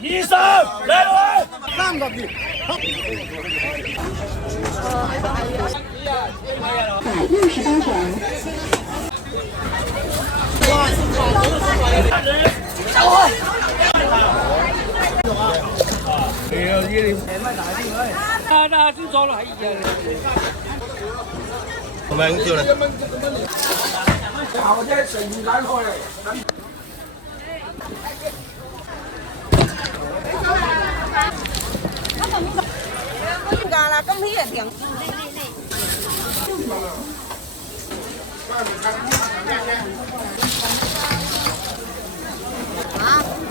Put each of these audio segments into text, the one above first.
2、3，来来。3个币。好。168元。那真糟了，还一样。我们就来。好在神干好嘞。gà là công hiến tiếng.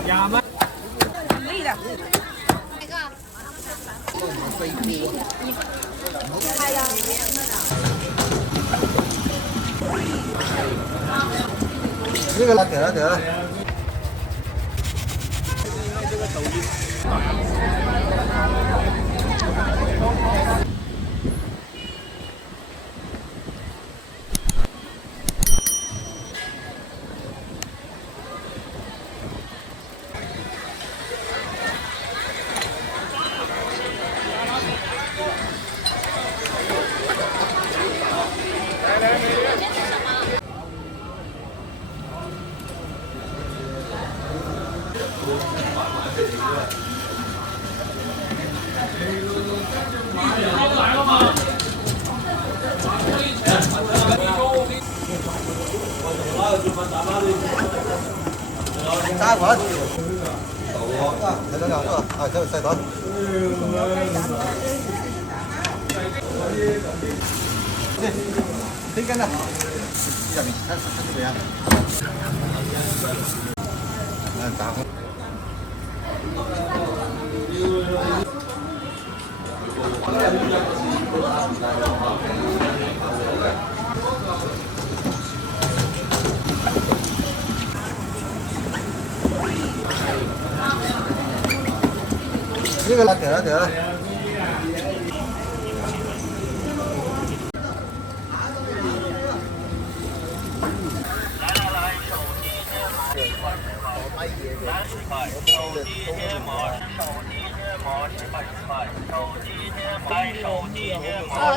Dạ mà. Ly là. 这个得了得了。炸粉，睇到有啊，這個細袋。聽緊啊！入面睇出嚟啊！炸粉。这个得了得了。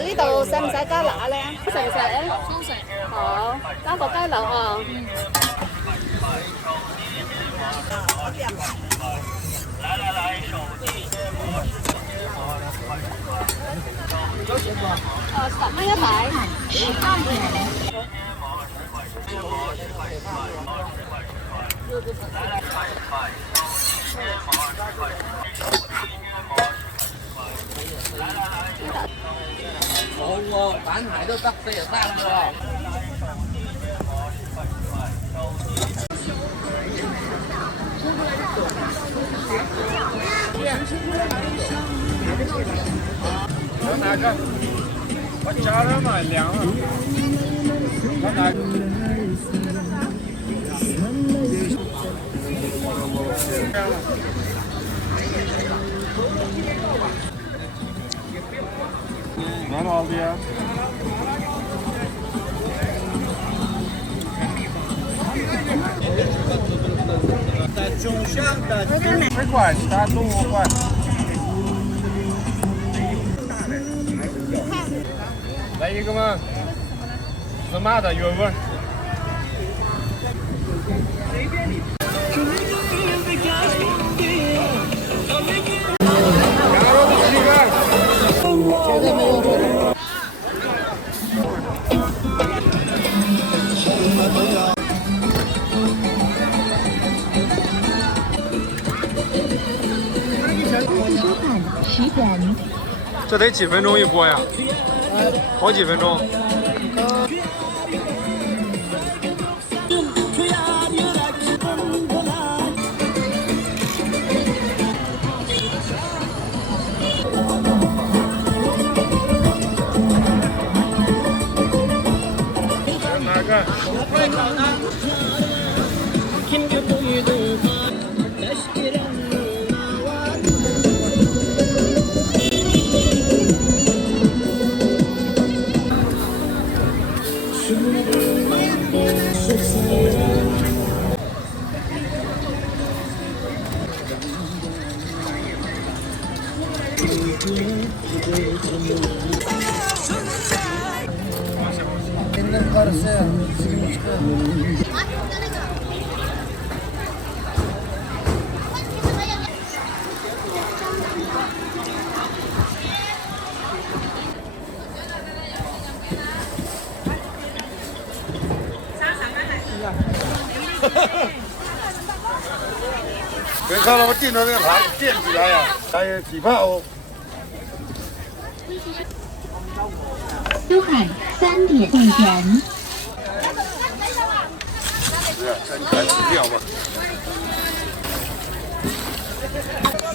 呢度使唔使加辣咧？食唔食咧？都食。好，加個雞柳啊。来，手机贴膜，10蚊1排。好喎，蛋鞋都得43喎。有哪个？我加了嘛，凉了。我哪个？蛮好的呀。中香的10块，其他都5块。来一个吗？芝麻的原味。羊肉的7个。现在没有这个。这得几分钟一锅呀？好几分钟。哪个？快烤呢？ Benim karısı sigara çıkıyor.别看了，我盯着那个盘垫起来呀，还有几炮哦。收看3点会员。来吃掉吧。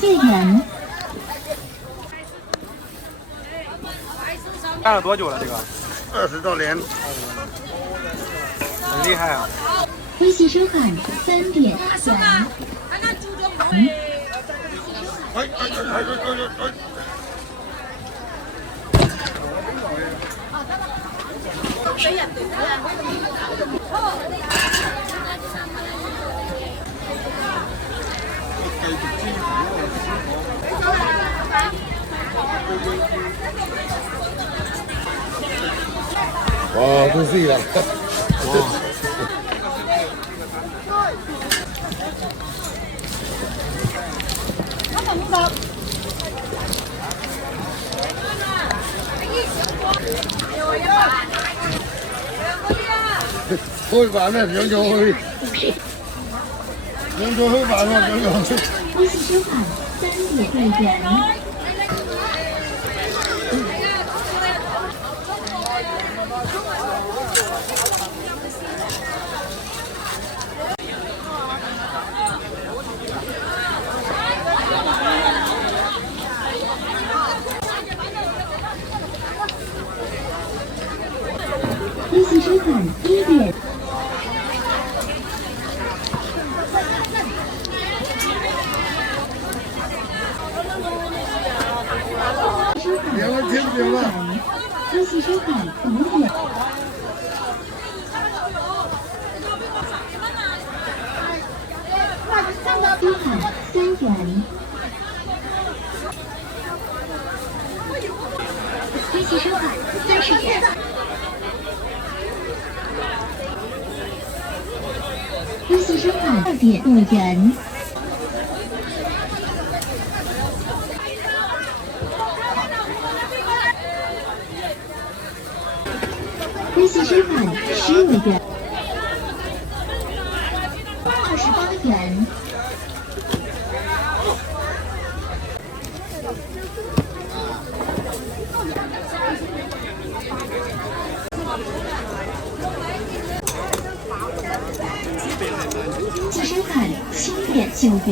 谢元。干了多久了？这个20多年，很厉害啊！微信收看3点元。哇，都碎了。会版的平球会，平球会版的平球。微信收看3点会员。微信收看1点。别了，听不听了？微信收看5点。收看3元。微信收看30元。微信收看2点5元。微信收看15元。28元。计收看7点9元。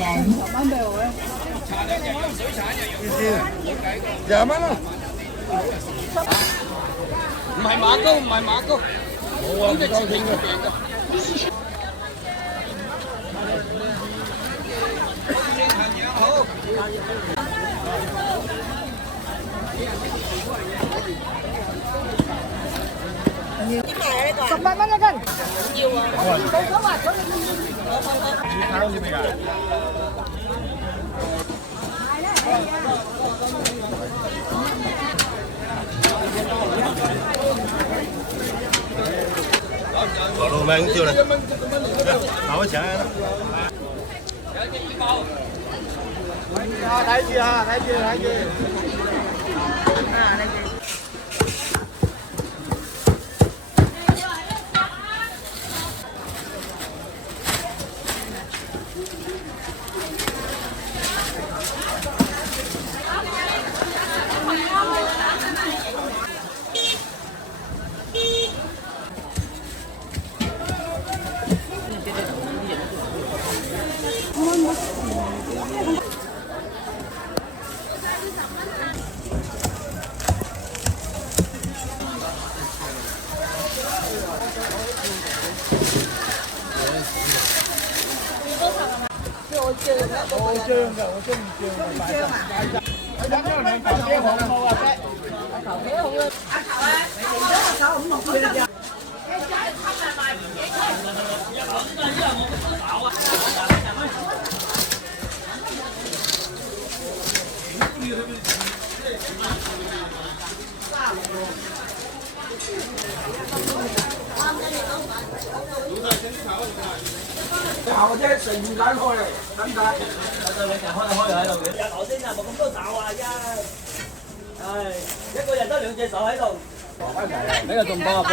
廿蚊啦。唔係馬高，唔係馬高，呢隻自平嘅病㗎。微信收18蚊一斤。要啊。冇所謂。睇好似未㗎？老路卖丢了，拿我钱来了。睇住啊，睇住睇住。我張㗎，我中意張㗎，買張啊！我想將兩頭幾好冇啊啫，頭幾好啊！頭啊，成咗個手5、6歲啦。後啫，成間開嚟，得唔得？你成開喺度嘅。日頭先啊，冇咁多爪啊，唉，一個人得2隻手喺度。呢個仲幫啊，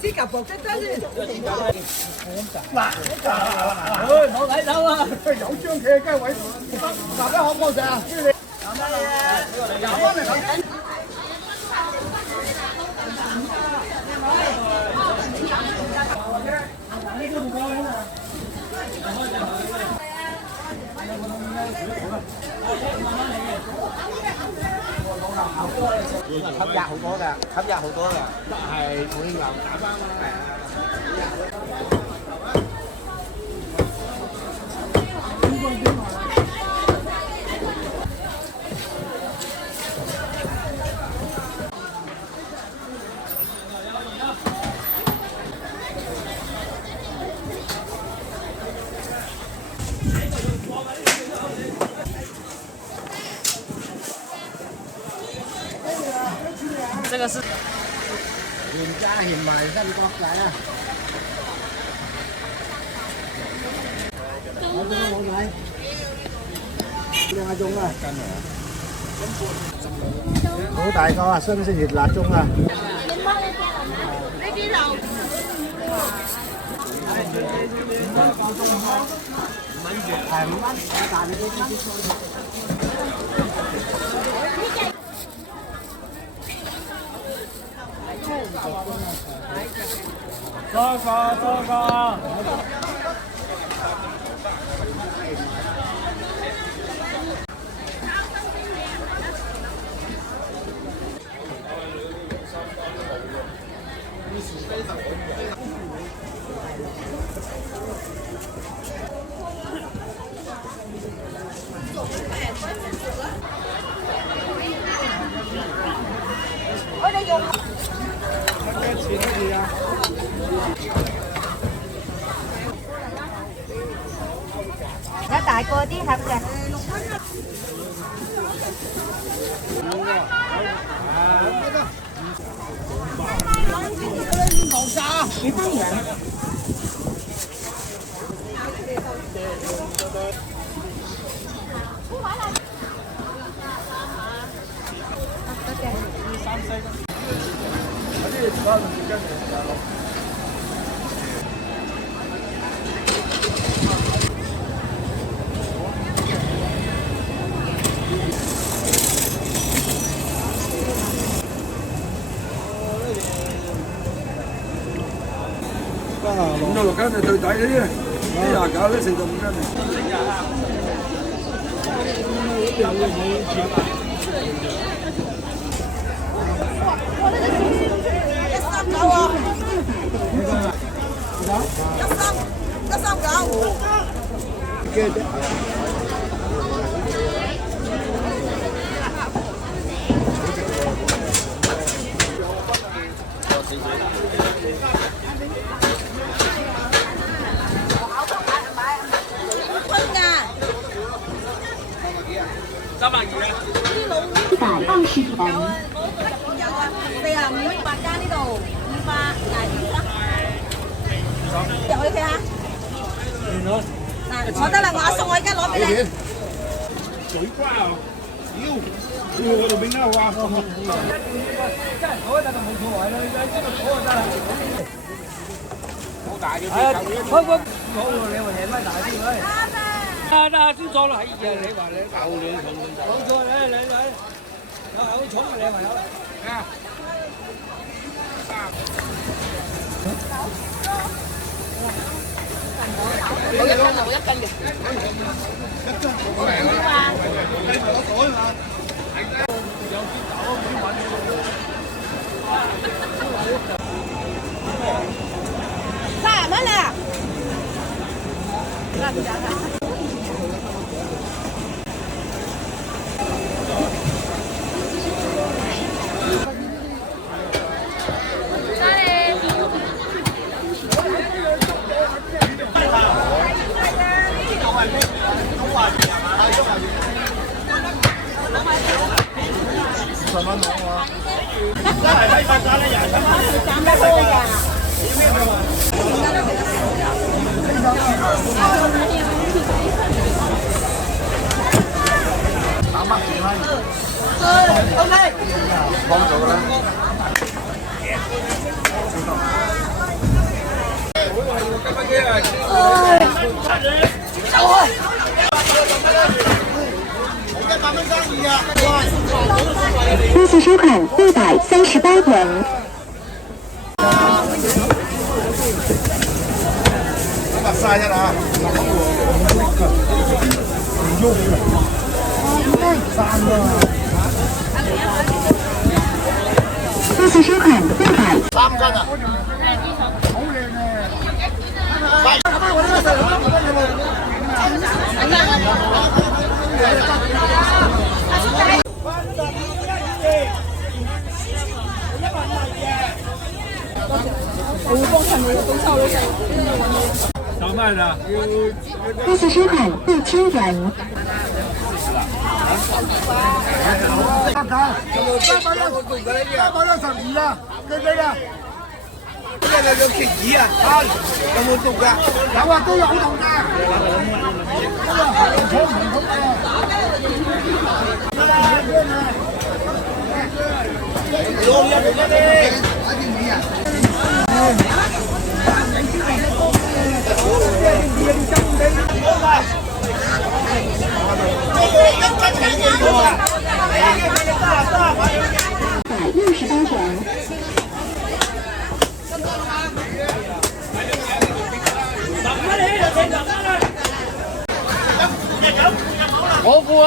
支夾薄即得先。冇睇手啊！有張企嘅雞位，嗱，可唔可以食啊？吸壓好多㗎，吸壓好多㗎，係重慶牛打翻係啊。这个是原價嫌埋新國仔啊！我睇2個鐘啊，好大個啊！識唔識熱辣盅啊？係5蚊，大啲多個。有大個啲盒嘅。幾多元？5到6斤就最抵嗰啲，啲29啲4到5斤。120元。有啊，45百間呢度500入去睇下。嗱，坐得啦，我阿叔我而家攞俾你。水瓜啊！屌，我度邊啦哇！真係坐得就冇所謂啦，你真係坐就得啦。好大嘅。係啊，開好喎，你話係咩大啲佢？得先坐啦，係啊，你話你夠2重咁大。冇錯，嚟，好重啊，你話有啊。冇1斤啊，冇1斤嘅。30蚊啊！这次收款638元。把晒下来啊！这次收款600。三斤啊！小麦的。这次收款6000元。312啊，跟这个。这个叫奇異啊，有冇毒㗎？有啊，都有毒㗎。168元。好苦啊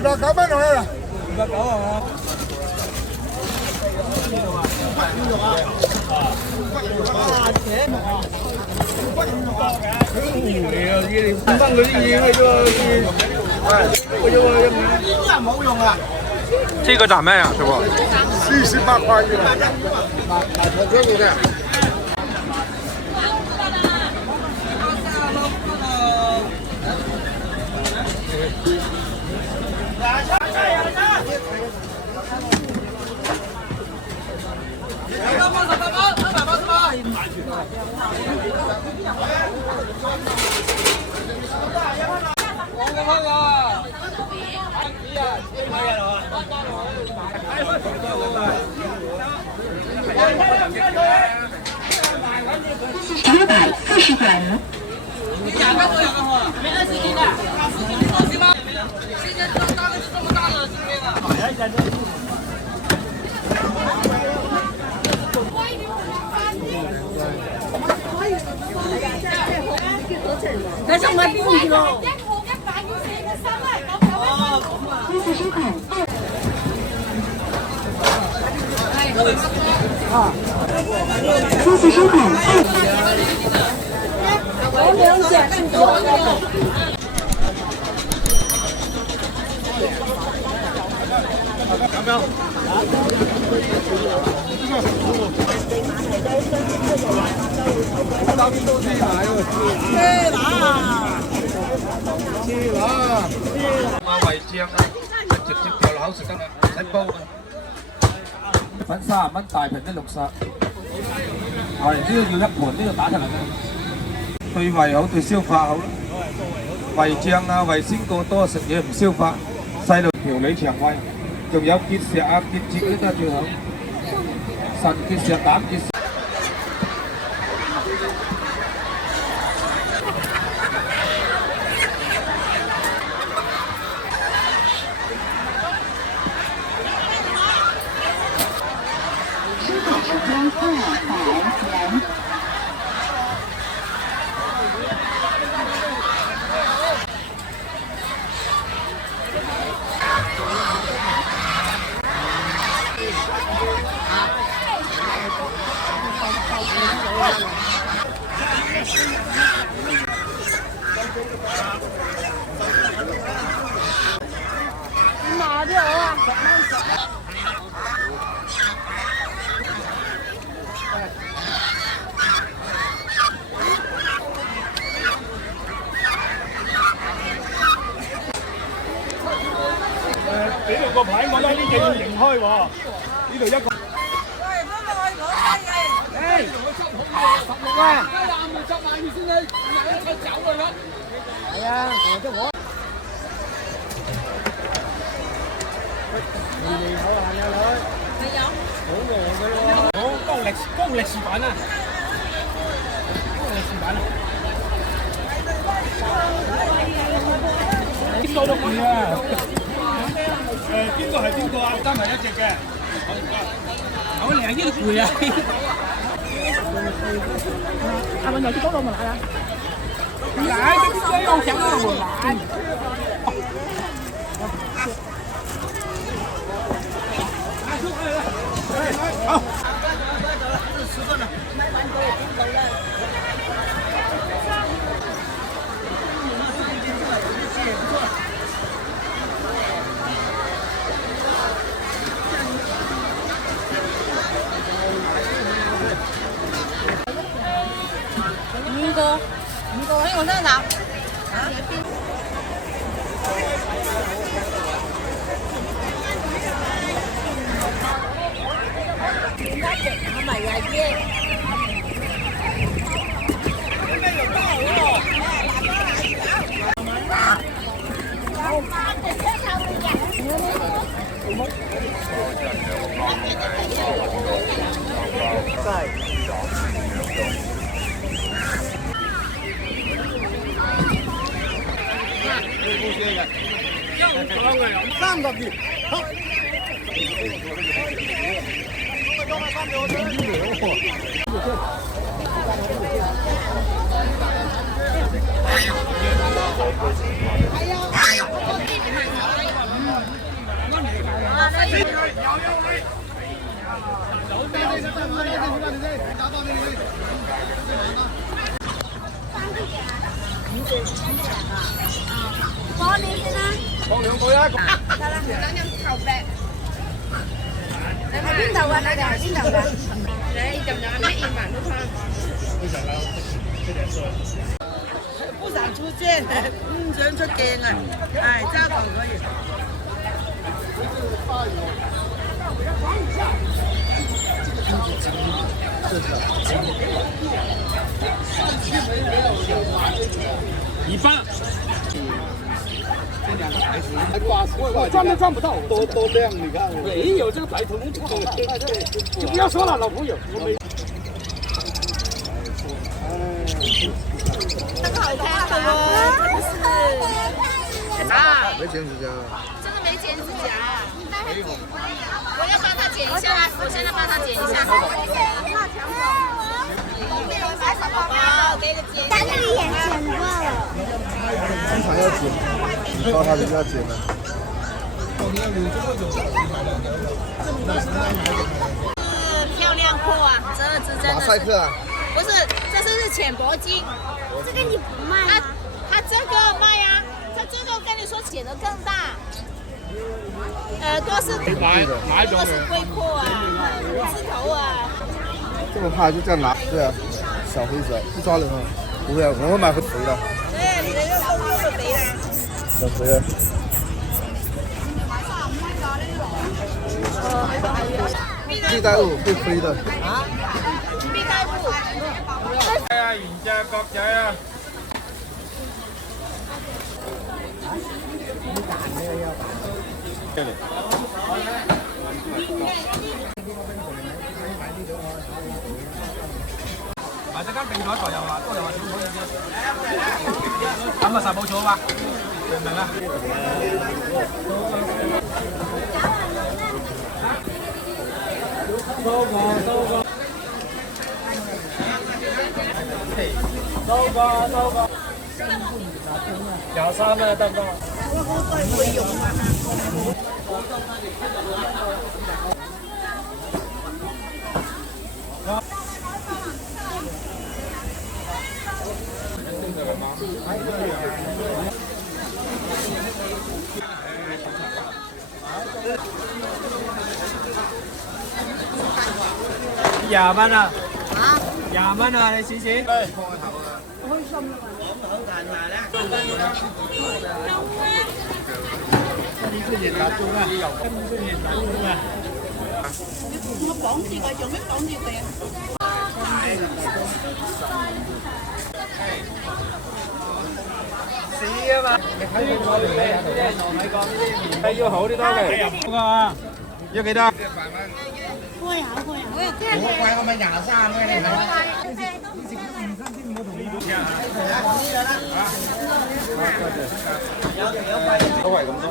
！290蚊落嚟啦290係嘛？5蚊嗰啲嘢喺度，冇用啊！这个咋卖啊，师傅？48塊一個。我這個的。940元。你送咪搬住咯。这次收款这次收款我兩隻唔多嘅。圍醬啊，直接掉落口食得啦，唔使煲嘅。粉30蚊，大瓶都60。係呢個要一盤，呢個打出嚟嘅。對胃好，對消化好啦。胃脹啊、胃酸過多食嘢唔消化，細路調理腸胃，仲有結石啊、結節嗰啲最好。腎結石、膽結石。個都喺呢幾度迎開喎，呢度一個。係啊，即係我。你好啊，靚女。你有？好餓㗎咯。好高力士版啊！高力士版啊！邊個都攰啊！邊個係邊個啊？單係一隻嘅。我哋係呢個攰啊！阿文又知多咗冇奶啦？奶，啲水我想要冇奶。好。吃饭了。五個喺我身上。我買呀耶。3個月，好。幫你先啦。放兩個啦。得啦，兩樣頭餅。你喺邊度啊？你哋喺邊度㗎？你就有咩英文都看。不想出鏡，唔想出鏡啊！係揸頭可以。200。我转都转不到，多亮！你看，没有这个白头龙多好看，就不要说了，老朋友，我没。这个好看吗？啊，没剪指甲。这个没剪指甲，我要帮他剪一下，我现在帮他剪一下。但是你也剪过了。经常要剪，你靠他人家剪的。是漂亮裤啊，这只真的。马赛克啊？不是，这是浅薄巾。这个你不卖吗？他这个卖呀，他这个我跟你说剪得更大。多是多是龟裤啊，刺头啊。这么怕就这样拿，对啊，小黑子不抓人啊，不会啊，我会买回肥的。对，你那个公又肥啦。很肥啊。地带物会飞的。必带布。係啊，原隻角仔啊！或者間地台台又話多又話少好嘅啫，咁啊實冇錯嘛，明唔明啊？收個，23啦，得唔得？會用啊！20蚊啊！20蚊啊！你試試。開心啊！試啊嘛，你睇清楚嚟嘅，係要好啲多嘅。嗰個要幾多？都係咁多。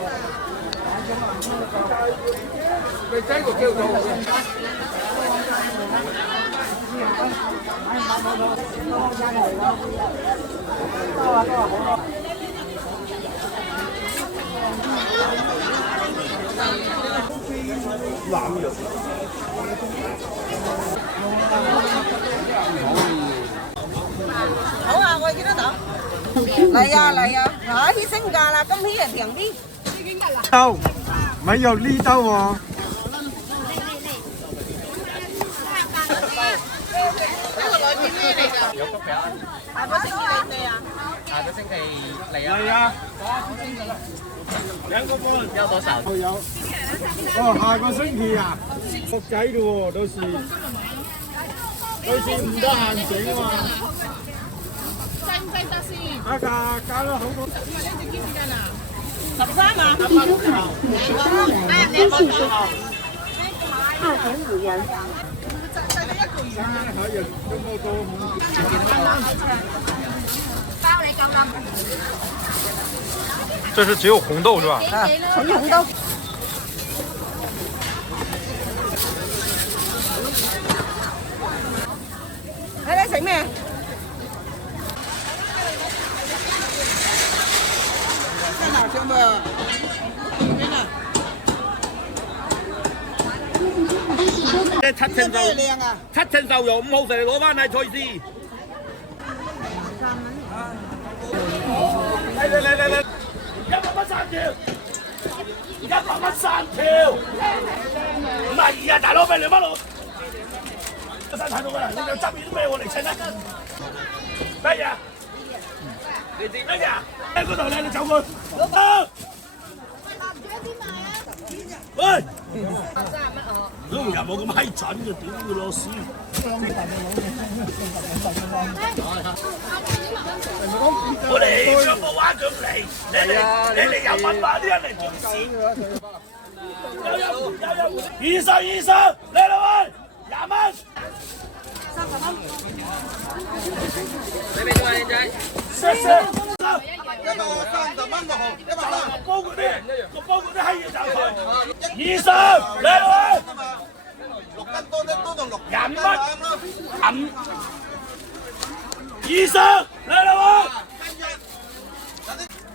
你真個叫做。好啊，我幾多度？嚟啊嚟啊！嚇，啲升價啦，今天係平啲。兜，咪有呢兜喎。呢個內邊咩嚟㗎？有谷餅，下個星期嚟啊？下個星期嚟啊！係啊，要多少？有。哦，下個星期啊，仆仔嘅喎，到時唔得閒整啊嘛。制唔制得先？加咗好多。13啊？地中海58元，微信收款2.5元。这是只有红豆是吧？啊，純紅豆。你食咩？在哪兄弟？邊啊？七稱咩靚啊？七稱瘦肉5號食，你攞翻喺菜市。嚟！100蚊3條，100蚊3條，唔係啊，大佬俾2蚊我。真睇到㗎啦，你有執嘢咩我嚟稱啊？乜嘢？你知乜嘢？喺嗰度咧，你走佢。老闆。喂！都又冇咁閪準嘅，屌佢攞屎！我哋上個話咁嚟，你哋有文化啲人嚟做事。20嚟啦喂，20蚊。30蚊。你俾多靚仔。130蚊6毫，100蚊。煲嗰啲閪嘢就佢。20嚟啦喂。 6斤多啲都仲6 20蚊。20嚟啦喂。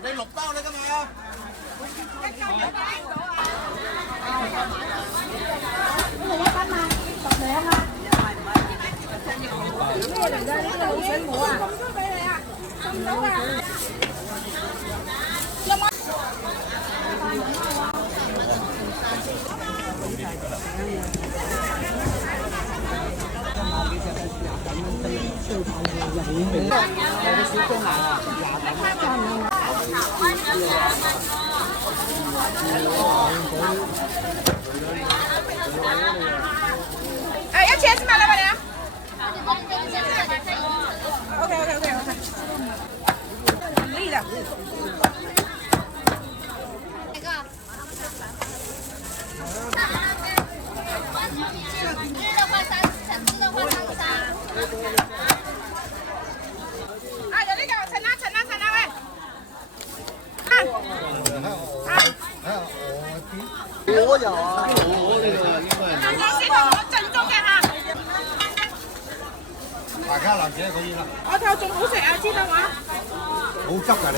你6包你㗎嘛？哎，要切是吗？老板娘？OK。很厉的。啊，有呢個陳啦喂。我有啊，大家知道我正宗嘅嚇。大家男仔可以啦，我頭仲好食啊，知道嘛？好汁㗎你。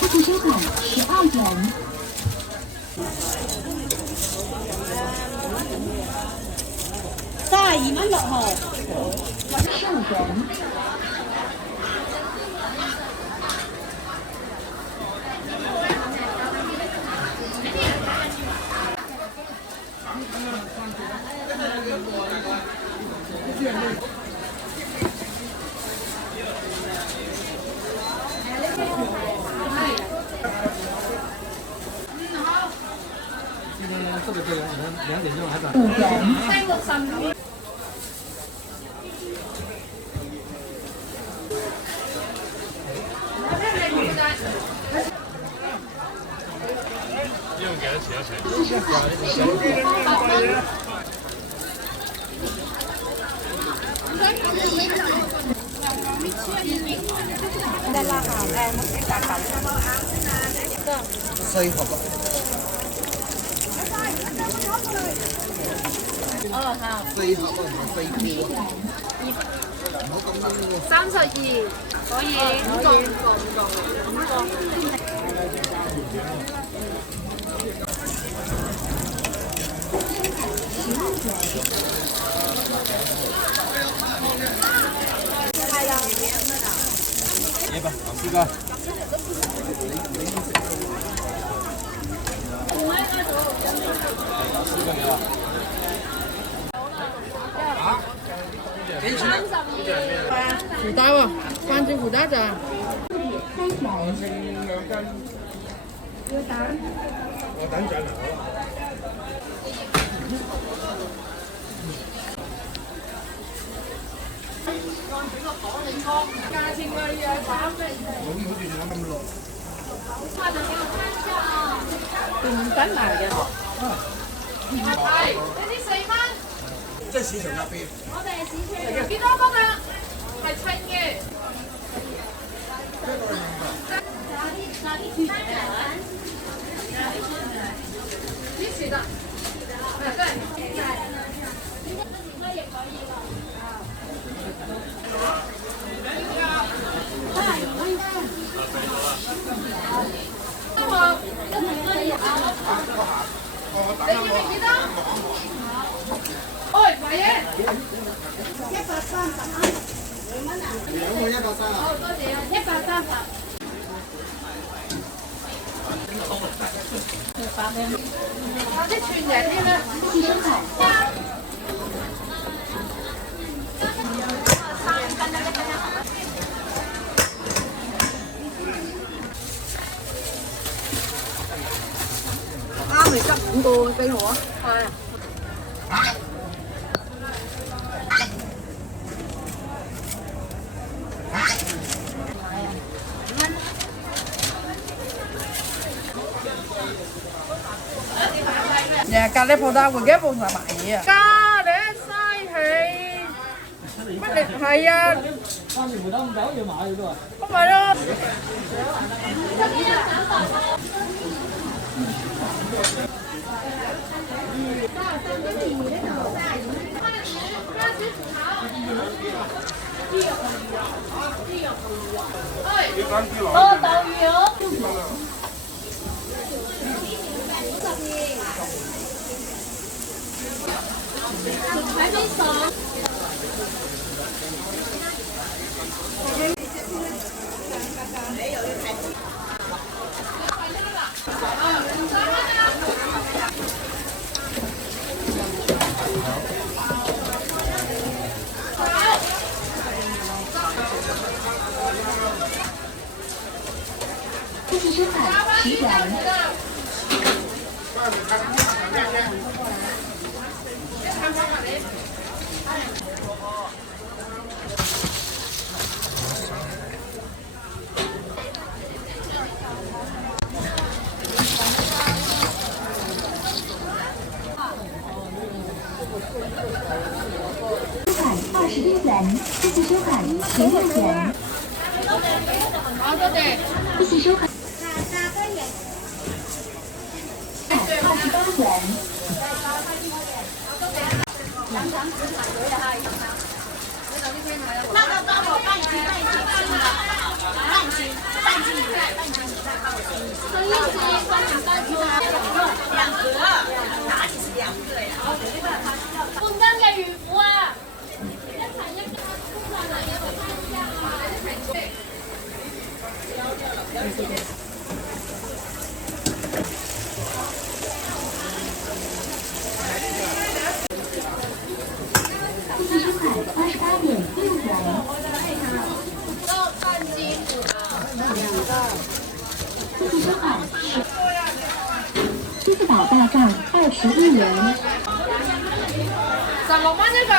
支付收款12元。32蚊6毫。15元。5元。4盒啊。4盒啊，唔係4個啊。唔好咁樣喎。32可以5個。来吧，4个。4个给我。福袋喎，番薯福袋咋？ 即係市場入邊。幾多個啊？係清嘅。幾時的？你要幾多？喂，買嘢。130蚊。有冇130？好多謝啊，130。啲全人啲咧。啱嚟執5個俾我啊！係。日隔離鋪單會幾多部同埋賣嘢啊？加你嘥氣，乜你係啊？翻嚟冇得咁久要買嘅都係。咁咪咯。哦，豆魚哦。喺邊度？自助餐10元。 21元，自助收款16元。好多謝。自助收款28元。那個多個半斤以所以是半斤2盒，哪里是2個呀？半斤嘅魚腐啊！一齊一斤，搬上嚟嘅我睇下啊！自助收款28.6元。半斤自助收款10。支付宝大账2 51元。16蚊一嚿。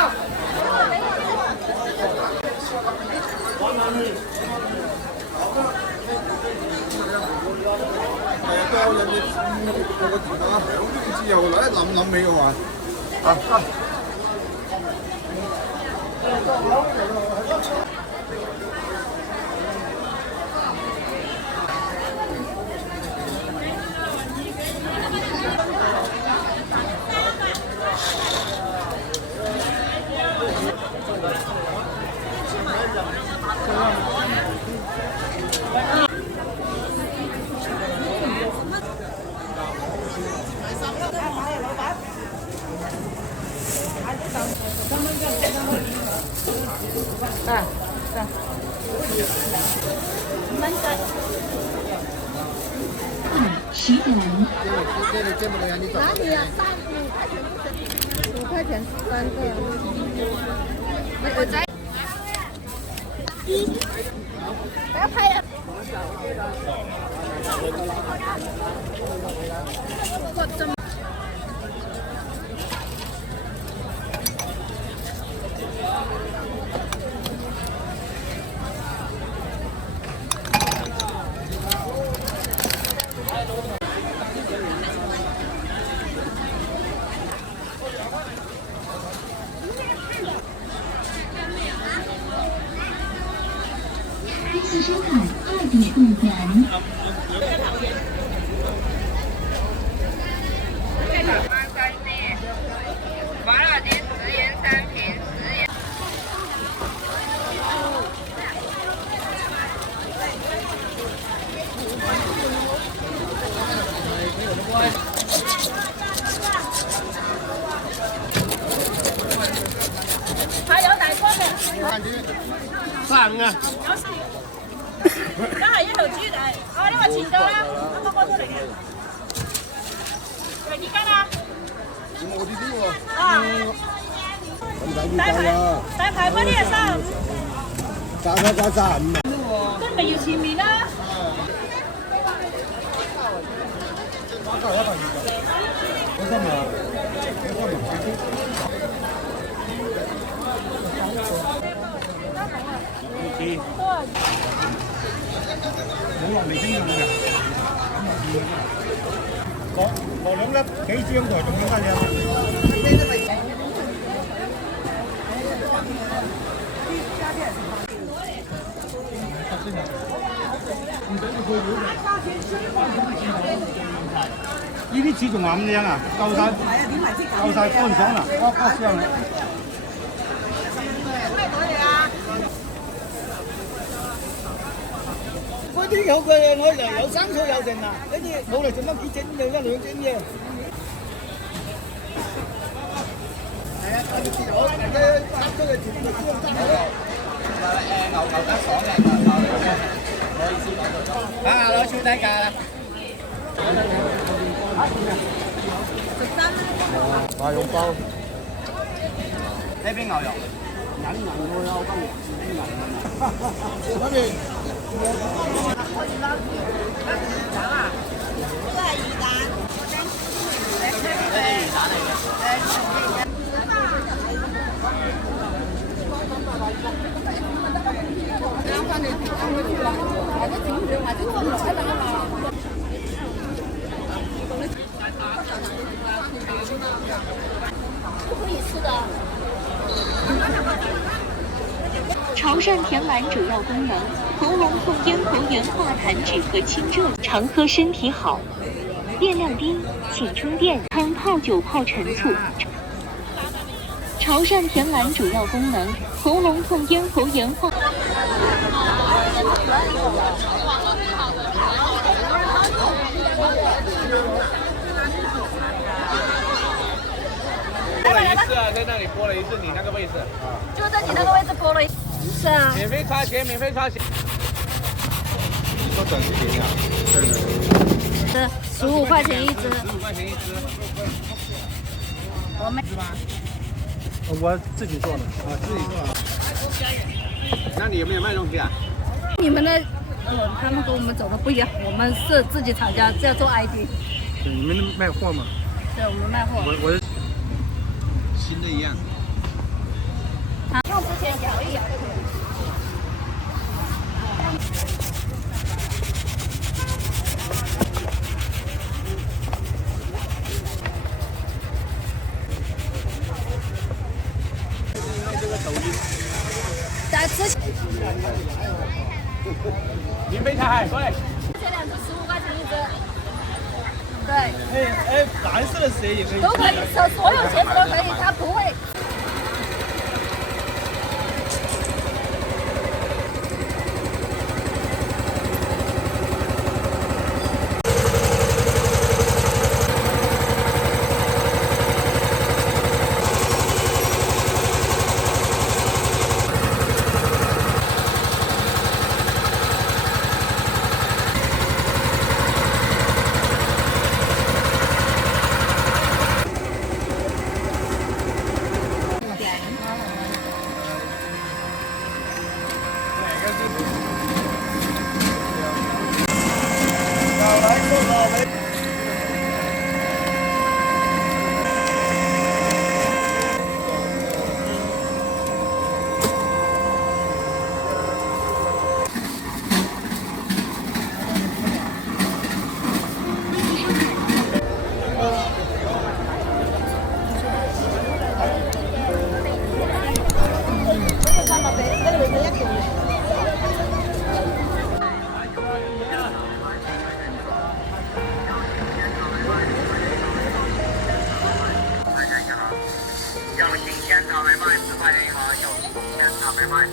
係啊，人哋個電話響咗之後，嗱一諗起我話10元。哪里啊5块钱3个。我在。不要拍了。开始收看2.5元。麻辣鸡10元3瓶10元。还有大哥嘅，生啊！都係一路豬仔。哦，呢個前度啦，啱啱出嚟嘅。係幾斤啊？我啲啲喎，啊，咁大啲大排嗰啲係35，加35啊！都咪要前面啦。攞2粒幾張台仲要乜嘢？呢啲似仲話咁靚啊，夠晒乾爽啦，哇香啊！嗰啲有嘅，我又有3套有剩啊！呢啲冇嚟做乜幾整就1、2整嘅。係啊，我哋知道，大家插咗嚟全部都揸好。牛得爽嘅，唔好意思講到。啊，攞超低價啦！大肉包，呢邊牛肉，銀喎有金銀。嗰邊。潮汕甜蓝主要功能：喉咙痛、咽喉炎、化痰止咳清热，常喝身体好。电量低，请充电。汤泡酒泡陈醋。潮汕甜蓝主要功能：喉咙痛、咽喉炎、化。播了一次啊，在那里播了一次，你那个位置。就在你那个位置播了。是啊。免费插钱，免费插钱。说短视频啊？对。是15块钱一只。15块钱一只。我们。我自己做的啊，自己做。那你有没有卖东西啊？你们的，他们跟我们走的不一样，我们是自己厂家，叫做 ID。对，你们卖货吗？对，我们卖货。我新的一样。用之前摇一摇。在之前。免费菜，过来。这两只15块钱一只。对。蓝色的蛇也可以。都可以，所有鞋子都可以，它不会。有新鲜草莓卖10块钱一盒，有新鲜草莓卖10